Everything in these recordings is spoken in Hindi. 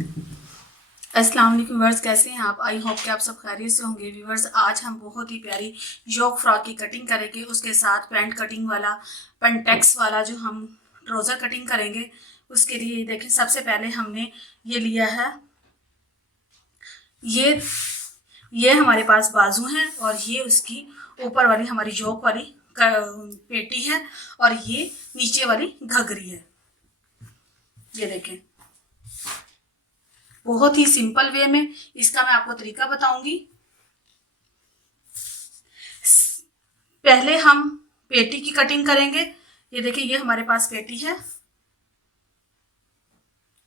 अस्सलाम वालेकुम व्यूअर्स, कैसे हैं आप? आई होप कि आप सब खैरियत से होंगे। व्यूअर्स, आज हम बहुत ही प्यारी योक फ्रॉक की कटिंग करेंगे, उसके साथ पैंट कटिंग वाला पेंटेक्स वाला जो हम ट्राउज़र कटिंग करेंगे। उसके लिए देखें, सबसे पहले हमने ये लिया है, ये हमारे पास बाजू हैं और ये उसकी ऊपर वाली हमारी योक वाली पेटी है और ये नीचे वाली घघरी है। ये देखें, बहुत ही सिंपल वे में इसका मैं आपको तरीका बताऊंगी। पहले हम पेटी की कटिंग करेंगे। ये देखिए, ये हमारे पास पेटी है,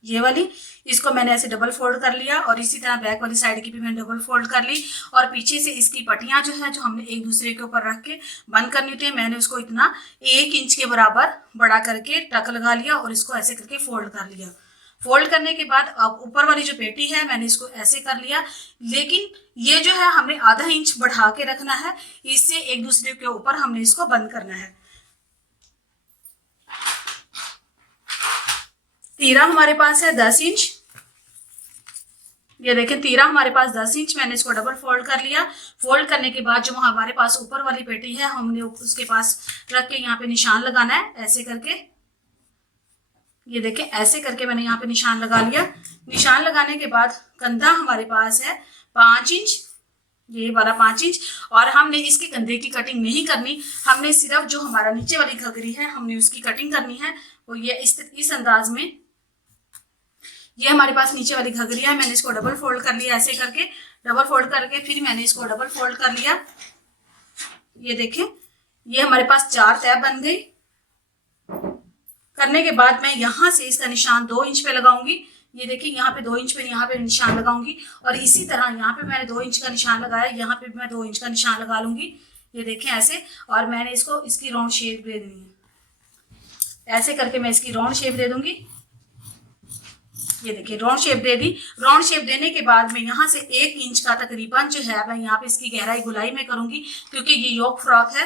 ये वाली। इसको मैंने ऐसे डबल फोल्ड कर लिया और इसी तरह बैक वाली साइड की भी मैंने डबल फोल्ड कर ली और पीछे से इसकी पट्टियां जो है, जो हमने एक दूसरे के ऊपर रख के बंद करनी होती है, मैंने उसको इतना 1 इंच के बराबर बड़ा करके टक लगा लिया और इसको ऐसे करके फोल्ड कर लिया। फोल्ड करने के बाद अब ऊपर वाली जो पेटी है, मैंने इसको ऐसे कर लिया, लेकिन ये जो है हमने आधा इंच बढ़ा के रखना है, इससे एक दूसरे के ऊपर हमने इसको बंद करना है। तीरा हमारे पास है 10 इंच। ये देखें, तीरा हमारे पास 10 इंच, मैंने इसको डबल फोल्ड कर लिया। फोल्ड करने के बाद जो हमारे पास ऊपर वाली पेटी है, हमने उसके पास रख के यहाँ पे निशान लगाना है, ऐसे करके। ये देखें, ऐसे करके मैंने यहाँ पे निशान लगा लिया। निशान लगाने के बाद कंधा हमारे पास है 5 इंच, ये वाला 5 इंच, और हमने इसके कंधे की कटिंग नहीं करनी, हमने सिर्फ जो हमारा नीचे वाली घघरी है, हमने उसकी कटिंग करनी है। वो ये इस अंदाज में, ये हमारे पास नीचे वाली घघरी है, मैंने इसको डबल फोल्ड कर लिया, ऐसे करके डबल फोल्ड करके फिर मैंने इसको डबल फोल्ड कर लिया। ये देखें, ये हमारे पास 4 तह बन गई। करने के बाद मैं यहाँ से इसका निशान 2 इंच पे लगाऊंगी। ये देखिए, यहाँ पे 2 इंच पे यहाँ पे निशान लगाऊंगी और इसी तरह यहाँ पे मैंने 2 इंच का निशान लगाया, यहाँ पे भी मैं 2 इंच का निशान लगा लूंगी। ये देखें ऐसे, और मैंने इसको इसकी राउंड शेप दे देनी है, ऐसे करके मैं इसकी राउंड शेप दे दूंगी। ये देखिए, राउंड शेप दे दी। राउंड शेप देने के बाद मैं यहाँ से 1 इंच का तकरीबन जो है, मैं यहाँ पे इसकी गहराई गुलाई में करूंगी, क्योंकि ये योक फ्रॉक है।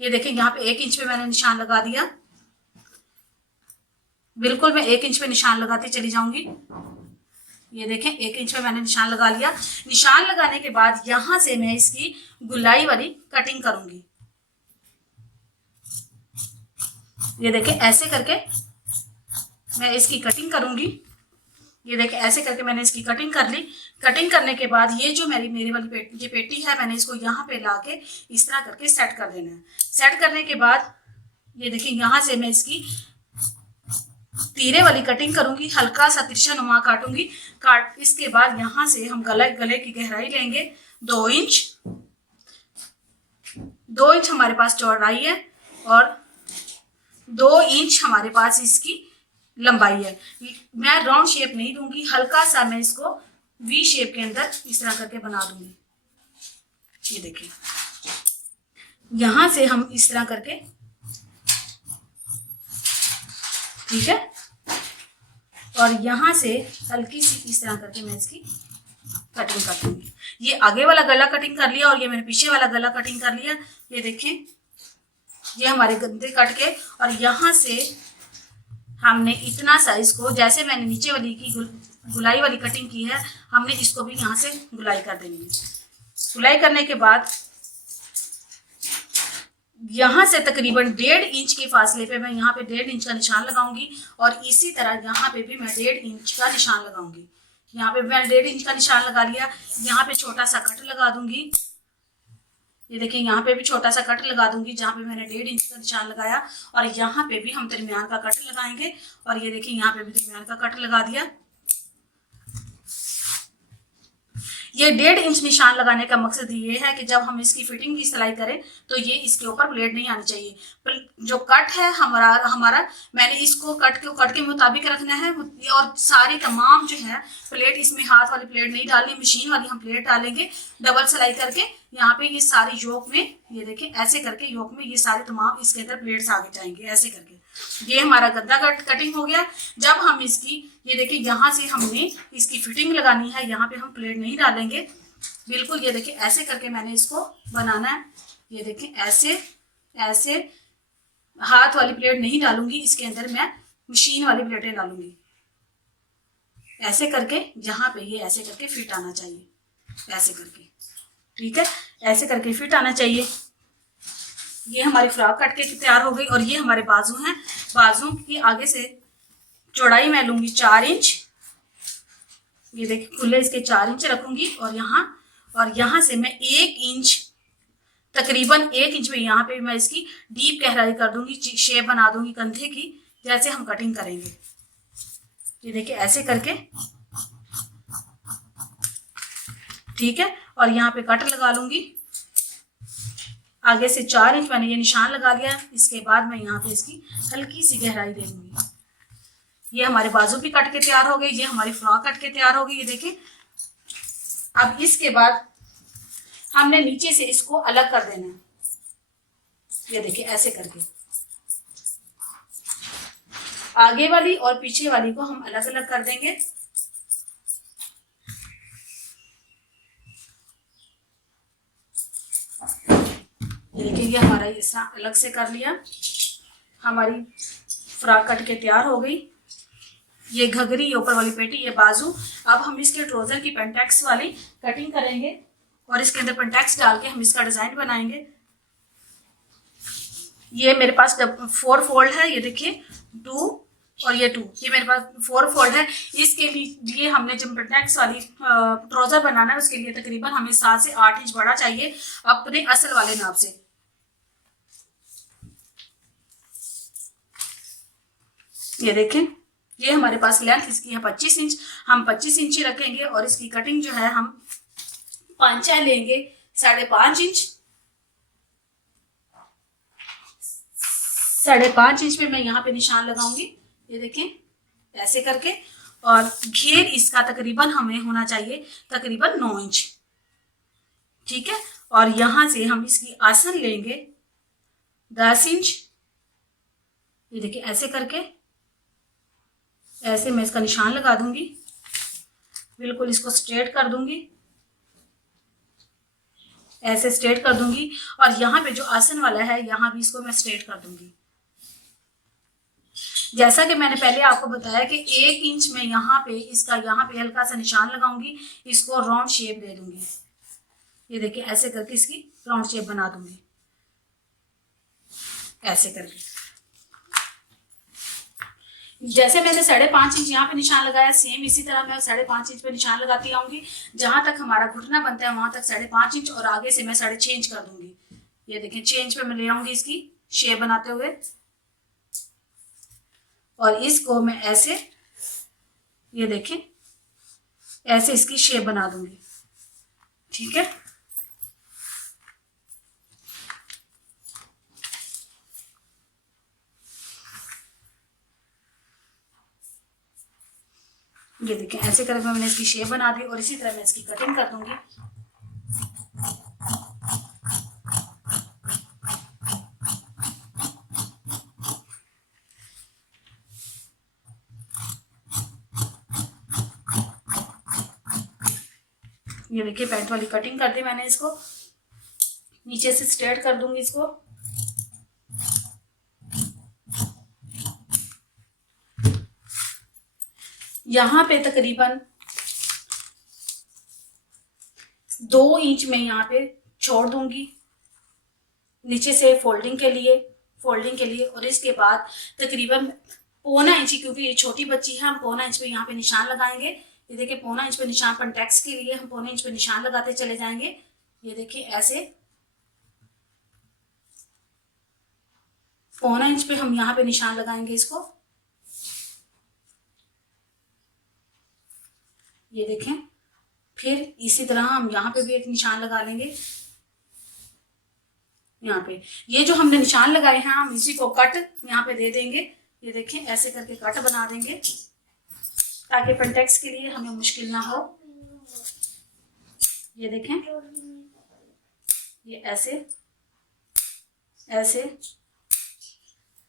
ये देखें, यहाँ पे 1 इंच पे मैंने निशान लगा दिया, बिल्कुल मैं 1 इंच पे निशान लगाती चली जाऊंगी। ये देखें, 1 इंच पे मैंने निशान लगा लिया। निशान लगाने के बाद यहाँ से मैं इसकी गुलाई वाली कटिंग करूंगी। ये देखें, ऐसे करके मैं इसकी कटिंग करूंगी। ये देखिए, ऐसे करके मैंने इसकी कटिंग कर ली। कटिंग करने के बाद ये जो मेरी वाली ये पेटी है, मैंने इसको यहाँ पे लाके इस तरह करके सेट कर देना है। सेट करने के बाद ये देखिए, यहाँ से मैं इसकी तीरे वाली कटिंग करूंगी, हल्का सा तिरछा नुमा काटूंगी। इसके बाद यहाँ से हम गले की गहराई लेंगे 2 इंच। 2 इंच हमारे पास चौड़ाई है और 2 इंच हमारे पास इसकी लंबाई है। मैं राउंड शेप नहीं दूंगी, हल्का सा मैं इसको वी शेप के अंदर इस तरह करके बना दूंगी। ये देखिए, यहां से हम इस तरह करके, ठीक है, और यहां से हल्की सी इस तरह करके मैं इसकी कटिंग कर दूंगी। ये आगे वाला गला कटिंग कर लिया और ये मैंने पीछे वाला गला कटिंग कर लिया। ये देखें, ये हमारे गद्दे कट के, और यहाँ से हमने इतना सा इसको, जैसे मैंने नीचे वाली की गुलाई वाली कटिंग की है, हमने इसको भी यहाँ से गुलाई कर देनी है। गुलाई करने के बाद यहाँ से तकरीबन 1.5 इंच के फासले पे मैं यहाँ पे 1.5 इंच का निशान लगाऊंगी और इसी तरह यहाँ पे भी मैं 1.5 इंच का निशान लगाऊंगी। यहाँ पे मैं 1.5 इंच का निशान लगा लिया। यहाँ पे छोटा सा कट लगा दूंगी। ये देखिए, यहाँ पे भी छोटा सा कट लगा दूंगी जहाँ पे मैंने 1.5 इंच का निशान लगाया, और यहाँ पे भी हम दरमियान का कट लगाएंगे। और ये देखिए, यहाँ पे भी दरमियान का कट लगा दिया। ये 1.5 इंच निशान लगाने का मकसद ये है कि जब हम इसकी फिटिंग की सिलाई करें तो ये इसके ऊपर प्लेट नहीं आनी चाहिए। जो कट है हमारा मैंने इसको कट के मुताबिक रखना है, और सारी तमाम जो है प्लेट, इसमें हाथ वाली प्लेट नहीं डालनी, मशीन वाली हम प्लेट डालेंगे डबल सिलाई करके। यहाँ पे ये सारी योक में, ये देखें, ऐसे करके योक में ये सारे तमाम इसके अंदर प्लेट्स आगे जाएंगे, ऐसे करके। ये हमारा गद्दा कटिंग हो गया। जब हम इसकी, ये देखिए, यहाँ से हमने इसकी फिटिंग लगानी है, यहाँ पे हम प्लेट नहीं डालेंगे, बिल्कुल। ये देखिए, ऐसे करके मैंने इसको बनाना है। ये देखिए, ऐसे ऐसे हाथ वाली प्लेट नहीं डालूंगी, इसके अंदर मैं मशीन वाली प्लेटें डालूंगी। ऐसे करके जहाँ पे ये ऐसे करके फिट आना चाहिए, ऐसे करके, ठीक है, ऐसे करके फिट आना चाहिए। ये हमारी फ्रॉक कट के तैयार हो गई। और ये हमारे बाजू हैं, बाजू की आगे से चौड़ाई मैं लूंगी 4 इंच। ये देखिए खुले इसके 4 इंच रखूंगी और यहाँ से मैं 1 इंच, तकरीबन 1 इंच में यहाँ पे मैं इसकी डीप गहराई कर दूंगी, शेप बना दूंगी कंधे की, जैसे हम कटिंग करेंगे। ये देखिए ऐसे करके, ठीक है। और यहाँ पे कट लगा लूंगी। आगे से 4 इंच मैंने ये निशान लगा लिया। इसके बाद मैं यहाँ पे इसकी हल्की सी गहराई दे दूंगी। ये हमारे बाजू भी कट के तैयार हो गए, ये हमारी फ्रॉक कट के तैयार हो गई। ये देखिए अब इसके बाद हमने नीचे से इसको अलग कर देना है। ये देखिए ऐसे करके आगे वाली और पीछे वाली को हम अलग अलग कर देंगे। देखिए ये हमारा इस तरह अलग से कर लिया। हमारी फ्रॉक कट के तैयार हो गई। ये घघरी, ये ऊपर वाली पेटी, ये बाजू। अब हम इसके ट्राउजर की पेंटेक्स वाली कटिंग करेंगे और इसके अंदर पेंटेक्स डाल के हम इसका डिजाइन बनाएंगे। ये मेरे पास 4 फोल्ड है, ये देखिए 2 और ये 2, ये मेरे पास 4 फोल्ड है। इसके लिए हमने जब पेंटेक्स वाली ट्राउजर बनाना है उसके लिए तकरीबन हमें 7 से 8 इंच बड़ा चाहिए अपने असल वाले नाप से। ये देखें ये हमारे पास लेंथ इसकी है 25 इंच। हम 25 इंच ही रखेंगे और इसकी कटिंग जो है हम पांचा लेंगे 5.5 इंच। 5.5 इंच पे मैं यहाँ पे निशान लगाऊंगी। ये देखें ऐसे करके। और घेर इसका तकरीबन हमें होना चाहिए तकरीबन 9 इंच, ठीक है। और यहां से हम इसकी आसन लेंगे 10 इंच। ये देखिए ऐसे करके, ऐसे मैं इसका निशान लगा दूंगी, बिल्कुल इसको स्ट्रेट कर दूंगी, ऐसे स्ट्रेट कर दूंगी। और यहाँ पे जो आसन वाला है यहाँ भी इसको मैं स्ट्रेट कर दूंगी। जैसा कि मैंने पहले आपको बताया कि 1 इंच में यहाँ पे हल्का सा निशान लगाऊंगी, इसको राउंड शेप दे दूंगी। ये देखिए ऐसे करके इसकी राउंड शेप बना दूंगी, ऐसे करके। जैसे मैंने 5.5 इंच यहाँ पे निशान लगाया, सेम इसी तरह मैं 5.5 इंच पे निशान लगाती आऊंगी। जहां तक हमारा घुटना बनता है वहां तक 5.5 इंच, और आगे से मैं 6.5 इंच कर दूंगी। ये देखिए 6 इंच पे मैं ले आऊंगी इसकी शेप बनाते हुए। और इसको मैं ऐसे, ये देखें ऐसे इसकी शेप बना दूंगी, ठीक है। ये देखें ऐसे करके मैंने इसकी शेप बना दी और इसी तरह मैं इसकी कटिंग कर दूंगी। ये देखिए पैंट वाली कटिंग कर दी मैंने, इसको नीचे से स्ट्रेट कर दूंगी इसको। यहाँ पे तकरीबन 2 इंच में यहाँ पे छोड़ दूंगी नीचे से फोल्डिंग के लिए। और इसके बाद तकरीबन 1.25 इंच, क्योंकि ये छोटी बच्ची है, हम 1.25 इंच पे यहाँ पे निशान लगाएंगे। ये देखिए 1.25 इंच पे निशान, पेंटेक्स के लिए हम 1.25 इंच पे निशान लगाते चले जाएंगे। ये देखिए ऐसे 1.25 इंच पे हम यहाँ पे निशान लगाएंगे इसको। ये देखें, फिर इसी तरह हम यहाँ पे भी एक निशान लगा लेंगे। यहाँ पे ये जो हमने निशान लगाए हैं हम इसी को कट यहाँ पे दे देंगे। ये देखें ऐसे करके कट बना देंगे ताकि पेंटेक्स के लिए हमें मुश्किल ना हो। ये देखें ये ऐसे ऐसे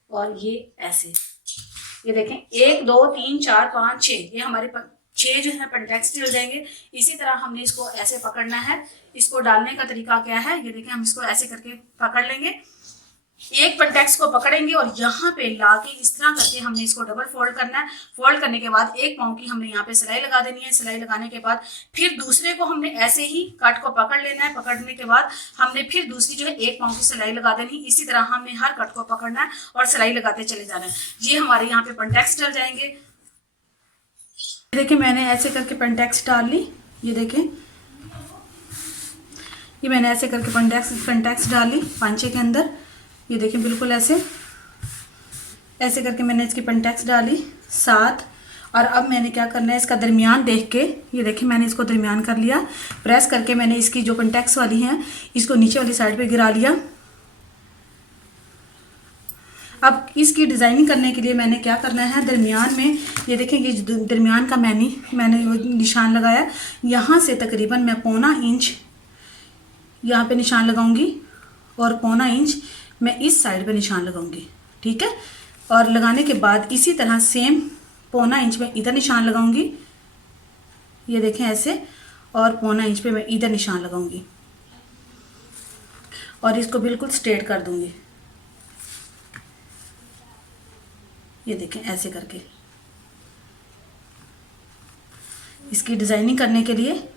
और ये ऐसे। ये देखें 1 2 3 4 5 6, ये हमारे 6 जो है पेंटेक्स डल जाएंगे। इसी तरह हमने इसको ऐसे पकड़ना है। इसको डालने का तरीका क्या है, ये देखें हम इसको ऐसे करके पकड़ लेंगे एक पेंटेक्स को पकड़ेंगे और यहाँ पे लाके इस तरह करके हमने इसको डबल फोल्ड करना है। फोल्ड करने के बाद एक पाँव की हमने यहाँ पे सिलाई लगा देनी है। सिलाई लगाने के बाद फिर दूसरे को हमने ऐसे ही कट को पकड़ लेना है। पकड़ने के बाद हमने फिर दूसरी जो है एक पाँव की सिलाई लगा देनी। इसी तरह हमने हर कट को पकड़ना है और सिलाई लगाते चले जाना है। ये हमारे यहाँ पे पेंटेक्स डल जाएंगे। देखिए मैंने ऐसे करके पेंटेक्स डाल ली। ये देखें, ये मैंने ऐसे करके पेंटेक्स डाल ली पांचे के अंदर। ये देखिए बिल्कुल ऐसे करके मैंने इसकी पेंटेक्स डाली 7। और अब मैंने क्या करना है, इसका दरमियान देख के, ये देखिए मैंने इसको दरमियान कर लिया। प्रेस करके मैंने इसकी जो पेंटेक्स वाली हैं इसको नीचे वाली साइड पे गिरा लिया। अब इसकी डिज़ाइनिंग करने के लिए मैंने क्या करना है, दरमियान में ये देखें, ये दरमियान का मैंने निशान लगाया। यहाँ से तकरीबन मैं 1.25 इंच यहाँ पे निशान लगाऊंगी और 1.25 इंच मैं इस साइड पे निशान लगाऊंगी। ठीक है, और लगाने के बाद इसी तरह सेम 1.25 इंच में इधर निशान लगाऊंगी। ये देखें ऐसे, और 1.25 इंच पे मैं इधर निशान लगाऊंगी और इसको बिल्कुल स्ट्रेट कर दूंगी। ये देखें ऐसे करके इसकी डिज़ाइनिंग करने के लिए।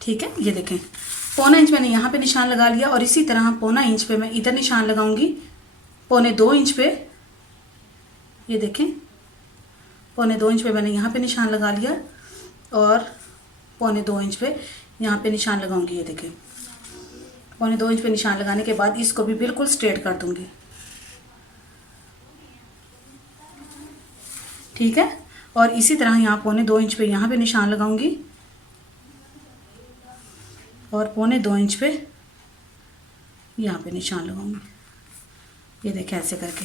ठीक है, ये देखें 1.25 इंच मैंने यहाँ पे निशान लगा लिया और इसी तरह 1.25 इंच पे मैं इधर निशान लगाऊंगी। 1.25 इंच पे, ये देखें 1.25 इंच पे मैंने यहाँ पे निशान लगा लिया और 1.25 इंच पे यहाँ पे निशान लगाऊंगी। ये देखें 1.25 इंच पे निशान लगाने के बाद इसको भी बिल्कुल स्ट्रेट कर दूंगी। ठीक है, और इसी तरह यहाँ 1.25 इंच पे यहाँ पे निशान लगाऊंगी और 1.25 इंच पे यहाँ पे निशान लगाऊंगी। ये देखें ऐसे करके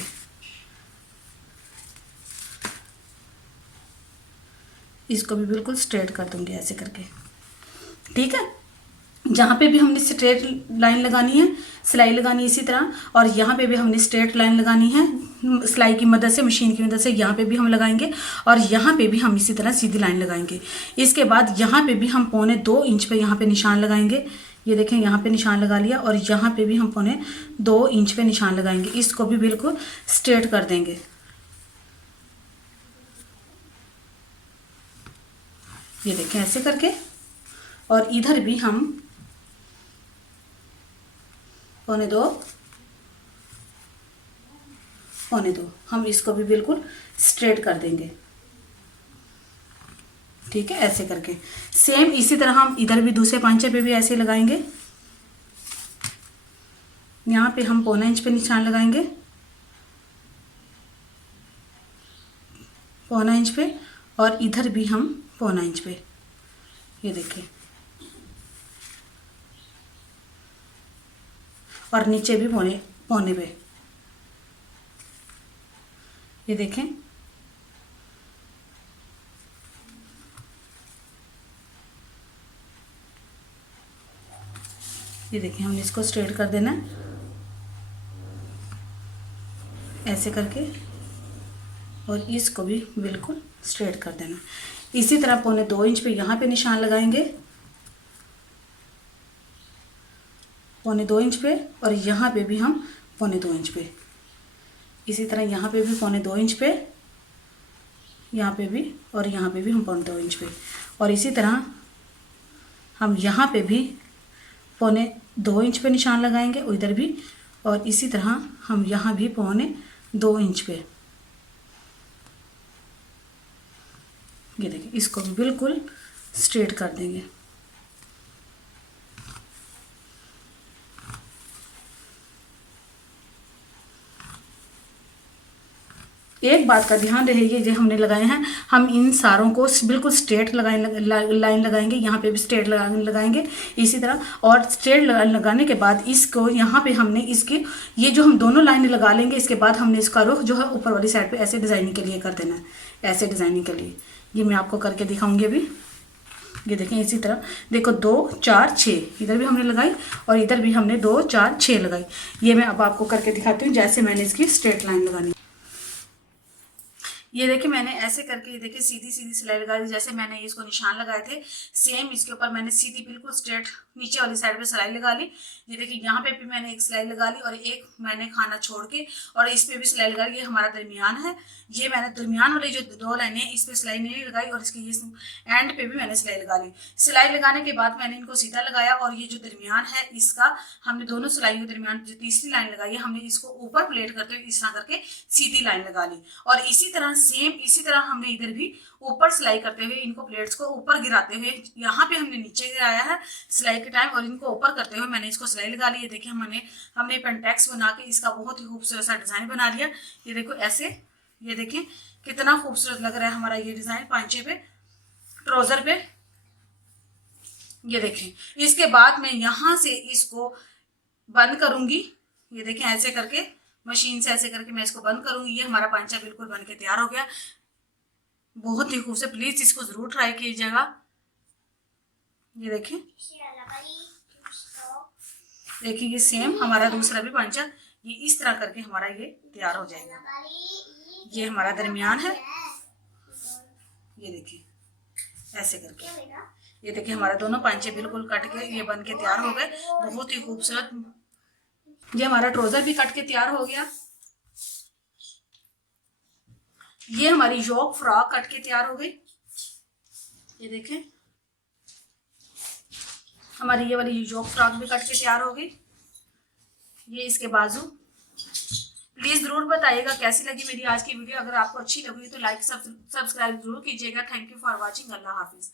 इसको भी बिल्कुल स्ट्रेट कर दूंगी ऐसे करके। ठीक है, जहाँ पे भी हमने स्ट्रेट लाइन लगानी है, सिलाई लगानी है इसी तरह, और यहाँ पे भी हमने स्ट्रेट लाइन लगानी है सिलाई की मदद से, मशीन की मदद से। यहाँ पे भी हम लगाएंगे और यहाँ पे भी हम इसी तरह सीधी लाइन लगाएंगे। इसके बाद यहाँ पे भी हम 1.25 इंच पे यहाँ पे निशान लगाएंगे। ये देखें यहाँ पे निशान लगा लिया और यहाँ पे भी हम 1.25 इंच पे निशान लगाएंगे। इसको भी बिल्कुल स्ट्रेट कर देंगे। ये देखें ऐसे करके, और इधर भी हम 1.25 हम इसको भी बिल्कुल स्ट्रेट कर देंगे। ठीक है, ऐसे करके सेम इसी तरह हम इधर भी दूसरे पांचे पे भी ऐसे लगाएंगे। यहाँ पे हम 1.25 इंच पे निशान लगाएंगे, 1.25 इंच पे, और इधर भी हम 1.25 इंच पे। ये देखिए, और नीचे भी पौने पे। ये देखें, ये देखिए हमने इसको स्ट्रेट कर देना है ऐसे करके, और इसको भी बिल्कुल स्ट्रेट कर देना। इसी तरह 1.25 इंच पे यहाँ पे निशान लगाएंगे, 1.25 इंच पे, और यहाँ पे भी हम 1.25 इंच पे। इसी तरह यहाँ पे भी 1.25 इंच पे, यहाँ पे भी, और यहाँ पे भी हम 1.25 इंच पे। और इसी तरह हम यहाँ पे भी 1.25 इंच पे निशान लगाएंगे इधर भी, और इसी तरह हम यहाँ भी 1.25 इंच पे। ये देखिए, इसको भी बिल्कुल स्ट्रेट कर देंगे। एक बात का ध्यान रहे, ये जो हमने लगाए हैं, हम इन सारों को बिल्कुल स्ट्रेट लाइन लगाएंगे। यहाँ पे भी स्ट्रेट लगाएंगे इसी तरह, और स्ट्रेट लगाने के बाद इसको यहाँ पे हमने इसकी ये जो हम दोनों लाइन लगा लेंगे। इसके बाद हमने इसका रुख जो है ऊपर वाली साइड पे ऐसे डिज़ाइनिंग के लिए कर देना है, ऐसे डिज़ाइनिंग के लिए। ये मैं आपको करके दिखाऊंगी अभी। ये देखें, इसी तरह देखो 2 4 6 इधर भी हमने लगाई और इधर भी हमने 2 4 6 लगाई। ये मैं अब आपको करके दिखाती हूँ जैसे मैंने इसकी स्ट्रेट लाइन लगानी। ये देखिए मैंने ऐसे करके, ये देखिए सीधी सीधी सिलाई लगा दी, जैसे मैंने इसको निशान लगाए थे सेम इसके ऊपर मैंने सीधी बिल्कुल स्ट्रेट नीचे वाली साइड पे सिलाई लगा ली। ये देखिए यहाँ पे भी मैंने एक सिलाई लगा ली और एक मैंने खाना छोड़ के और इस पे भी सिलाई लगा ली। ये हमारा दरमियान है, ये मैंने दरमियान वाली जो 2 लाइनें इस पे सिलाई नहीं लगाई और इसके ये एंड पे भी मैंने सिलाई लगा ली। सिलाई लगाने के बाद मैंने इनको सीधा लगाया और ये जो दरमियान है इसका हमने दोनों सिलाइयों के दरमियान जो तीसरी लाइन लगाई है हमने इसको ऊपर प्लेट करते हुए इस तरह करके सीधी लाइन लगा ली। और इसी तरह सेम इसी तरह हमने इधर भी ऊपर सिलाई करते हुए इनको प्लेट्स को ऊपर गिराते हुए, यहाँ पे हमने नीचे गिराया है सिलाई के टाइम और इनको ऊपर करते हुए मैंने इसको सिलाई लगा ली। ये देखिए हमने पेंटेक्स बना के इसका बहुत ही खूबसूरत सा डिजाइन बना लिया। ये देखो ऐसे, ये देखिए कितना खूबसूरत लग रहा है हमारा ये डिजाइन पांचे पे, ट्राउजर पे। ये देखिए इसके बाद मैं यहाँ से इसको बंद करूंगी। ये देखिए ऐसे करके मशीन से ऐसे करके मैं इसको बंद करूंगी। ये हमारा पांचा बिल्कुल बन के तैयार हो गया, बहुत ही खूबसूरत। प्लीज इसको जरूर ट्राई कीजिएगा। ये देखिए ये सेम हमारा दूसरा भी पांचा ये इस तरह करके हमारा ये तैयार हो जाएगा। ये हमारा दरमियान है, ये देखिए ऐसे करके। ये देखिए हमारा दोनों पांचे बिल्कुल कट के ये बन के तैयार हो गए, बहुत ही खूबसूरत। ये हमारा ट्राउजर भी कट के तैयार हो गया। ये हमारी योक फ्रॉक कट के तैयार हो गई। ये देखें हमारी ये वाली योक फ्रॉक भी कट के तैयार हो गई। ये इसके बाजू। प्लीज जरूर बताइएगा कैसी लगी मेरी आज की वीडियो। अगर आपको अच्छी लगी तो लाइक सब्सक्राइब जरूर कीजिएगा। Thank you for watching. Allah Hafiz.